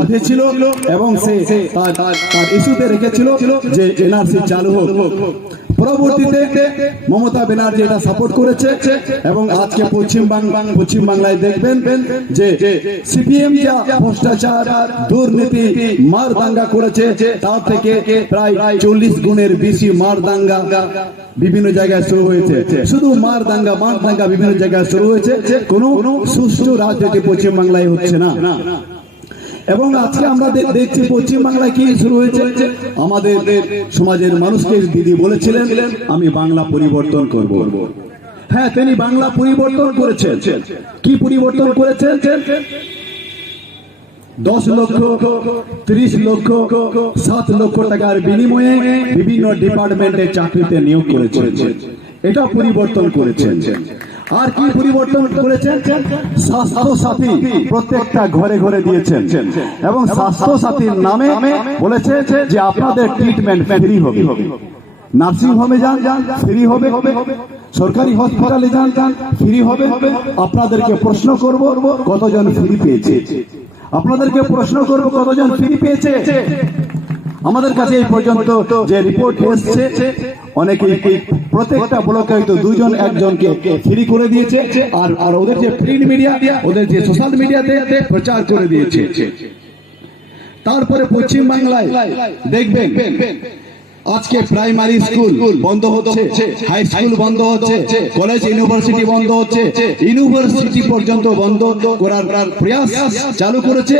উঠেছিল এবং সে তার ইস্যুতে রেখেছিল যে এনআরসি চালু হোক। পরবর্তীতে মমতা ব্যানার্জি এটা সাপোর্ট করেছে এবং আজকে পশ্চিম বাংলায় দেখবেন যে সিপিএম যা ভ্রষ্টাচার দুর্নীতি মার দাঙ্গা করেছে তার থেকে প্রায় 40 গুণের বেশি মার দাঙ্গা বিভিন্ন জায়গায় শুরু হয়েছে। শুধু মার দাঙ্গা বিভিন্ন জায়গায় শুরু হয়েছে, কোনো সুষ্ঠু রাজনীতি পশ্চিম বাংলায় হচ্ছে না। এবং আজকে আমরা দেখছি পশ্চিম বাংলায় কি শুরু হয়েছে। আমাদের সমাজের মানুষকে দিদি বলেছিলেন আমি বাংলা পরিবর্তন করব। হ্যাঁ, তিনি বাংলা পরিবর্তন করেছেন। কি পরিবর্তন করেছেন? 10 লক্ষ 30 লক্ষ 7 লক্ষ টাকার বিনিময়ে বিভিন্ন ডিপার্টমেন্টে চাকরিতে নিয়োগ করেছেন। এটা পরিবর্তন করেছেন। আর কি পরিবর্তন করেছেন? স্বাস্থ্য সাথী প্রত্যেকটা ঘরে ঘরে দিয়েছেন এবং স্বাস্থ্য সাথীর নামে বলেছে যে আপনাদের ট্রিটমেন্ট ফ্রি হবে, নার্সিং হোমে যান ফ্রি হবে, সরকারি হসপিটালে যান ফ্রি হবে। আপনাদেরকে প্রশ্ন করব কতজন ফ্রি পেয়েছে, আপনাদেরকে প্রশ্ন করব কতজন ফ্রি পেয়েছে। আমাদের কাছে এই পর্যন্ত যে রিপোর্ট এসেছে অনেকেই প্রত্যেকটা ব্লকে হয়তো 2জন 1জনকে ফ্রি করে দিয়েছে আর ওদের যে প্রিন্ট মিডিয়া ওদের যে সোশ্যাল মিডিয়াতে প্রচার করে দিয়েছে। তারপরে পশ্চিম বাংলায় দেখবেন আজকে প্রাইমারি স্কুল বন্ধ হচ্ছে, হাই স্কুল বন্ধ হচ্ছে, কলেজ ইউনিভার্সিটি বন্ধ হচ্ছে, ইউনিভার্সিটি পর্যন্ত বন্ধ করার প্রয়াস চালু করেছে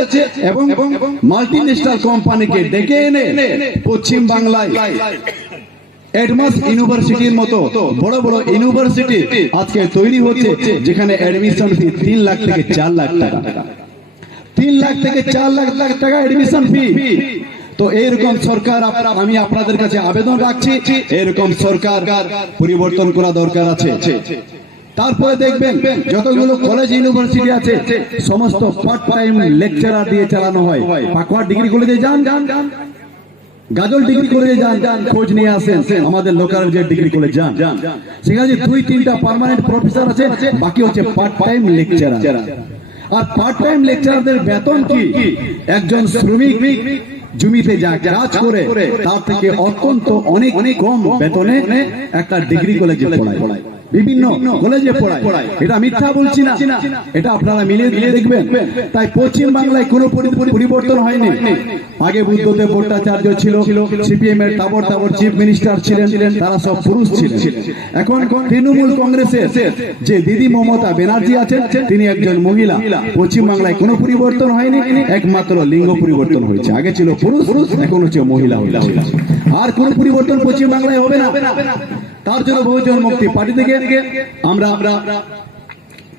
এবং মাল্টিন্যাশনাল কোম্পানিকে ডেকে এনে পশ্চিম বাংলায় এডমাস ইউনিভার্সিটির মতো বড় বড় ইউনিভার্সিটি আজকে তৈরি হচ্ছে, যেখানে অ্যাডমিশন ফি 3 লাখ থেকে 4 লাখ টাকা, 3 লাখ থেকে 4 লাখ টাকা অ্যাডমিশন ফি। তো এইরকম সরকার আমি আপনাদের কাছে আবেদন রাখছি, এরকম সরকার পরিবর্তন করা দরকার আছে। তারপরে দেখবেন যতগুলো কলেজ ইউনিভার্সিটি আছে সমস্ত পার্ট টাইম লেকচারার দিয়ে চালানো হয়। পাকুয়ার ডিগ্রি কলেজে যান, গাজল ডিগ্রি কলেজে যান, খোঁজ নিয়ে আসেন আমাদের লোকাল যে ডিগ্রি কলেজ যান, সেখানে 2-3টা পার্মানেন্ট প্রফেসর আছে, বাকি হচ্ছে পার্ট টাইম লেকচারার। আর পার্ট টাইম লেকচারারদের বেতন কি? একজন শ্রমিক জমিতে যা কাজ করে তার থেকে অত্যন্ত অনেক কম বেতনে একটা ডিগ্রি কলেজে পড়ায়, বিভিন্ন কলেজে পড়ায়। এটা মিথ্যা বলছি না, এটা আপনারা মিলিয়ে দিয়ে দেখবেন। তাই পশ্চিম বাংলায় কোনো পরিবর্তন হয়নি। আগে বুদ্ধদেব ভট্টাচার্য ছিল, সিপিএম এর তাবড় চিফ মিনিস্টার ছিলেন, তারা সব পুরুষ ছিলেন। এখন তৃণমূল কংগ্রেসের যে দিদি মমতা ব্যানার্জি আছেন তিনি একজন মহিলা। পশ্চিম বাংলায় কোনো পরিবর্তন হয়নি, একমাত্র লিঙ্গ পরিবর্তন হয়েছে। আগে ছিল পুরুষ, এখন হচ্ছে মহিলা। আর কোনো পরিবর্তন পশ্চিম বাংলায় হবে না। তার জন্য বহুজন মুক্তি পার্টি থেকে আমরা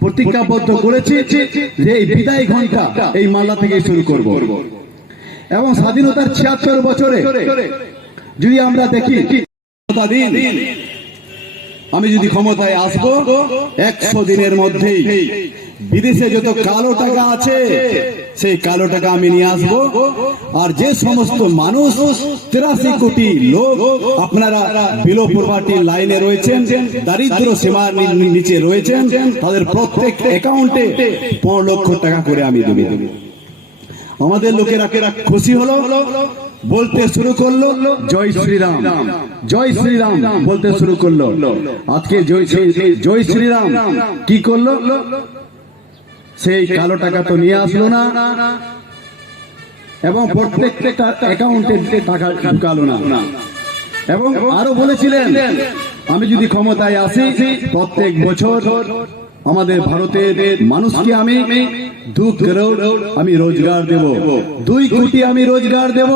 প্রতিজ্ঞাবদ্ধ করেছি যে এই বিদায় ঘন্টা এই মালদা থেকে শুরু করব এবং স্বাধীনতার 76 বছরে যদি আমরা দেখি আমি যদি ক্ষমতায় আসবো 100 দিনের মধ্যেই বিদেশে যত কালো টাকা আছে সেই কালো টাকা আমি নিয়ে আসবো। আর যে সমস্ত মানুষ 83 কোটি লোক আপনারা বিলো পভার্টি লাইনে রয়েছেন, দারিদ্র সীমার নিচে রয়েছেন, তাদের প্রত্যেক অ্যাকাউন্টে 5 লক্ষ টাকা করে আমি দেব। আমাদের লোকেরা খুশি হলো, বলতে শুরু করলো জয় শ্রীরাম, জয় শ্রীরাম বলতে শুরু করলো। আজকে জয় শ্রীরাম কি করলো? সেই কালো টাকা তো নিয়ে আসলো না এবং প্রত্যেকটা অ্যাকাউন্টে টাকা ঢুকালো না। এবং আরো বলেছিলেন আমি যদি ক্ষমতায় আসি প্রত্যেক বছর আমাদের ভারতের মানুষকে আমি 2 করোড় আমি রোজগার দেব, 2 কোটি আমি রোজগার দেব।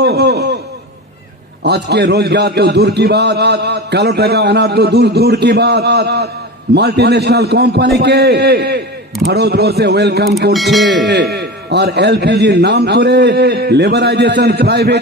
আজকে রোজগার তো দূর কি বাত, কালো টাকা আনার তো দূর কি বাত। মাল্টিন্যাশনাল কোম্পানিকে ভারতবর্ষে ওয়েলকাম করছে আর এলপিজির নাম করে লেবারাইজেশন প্রাইভেট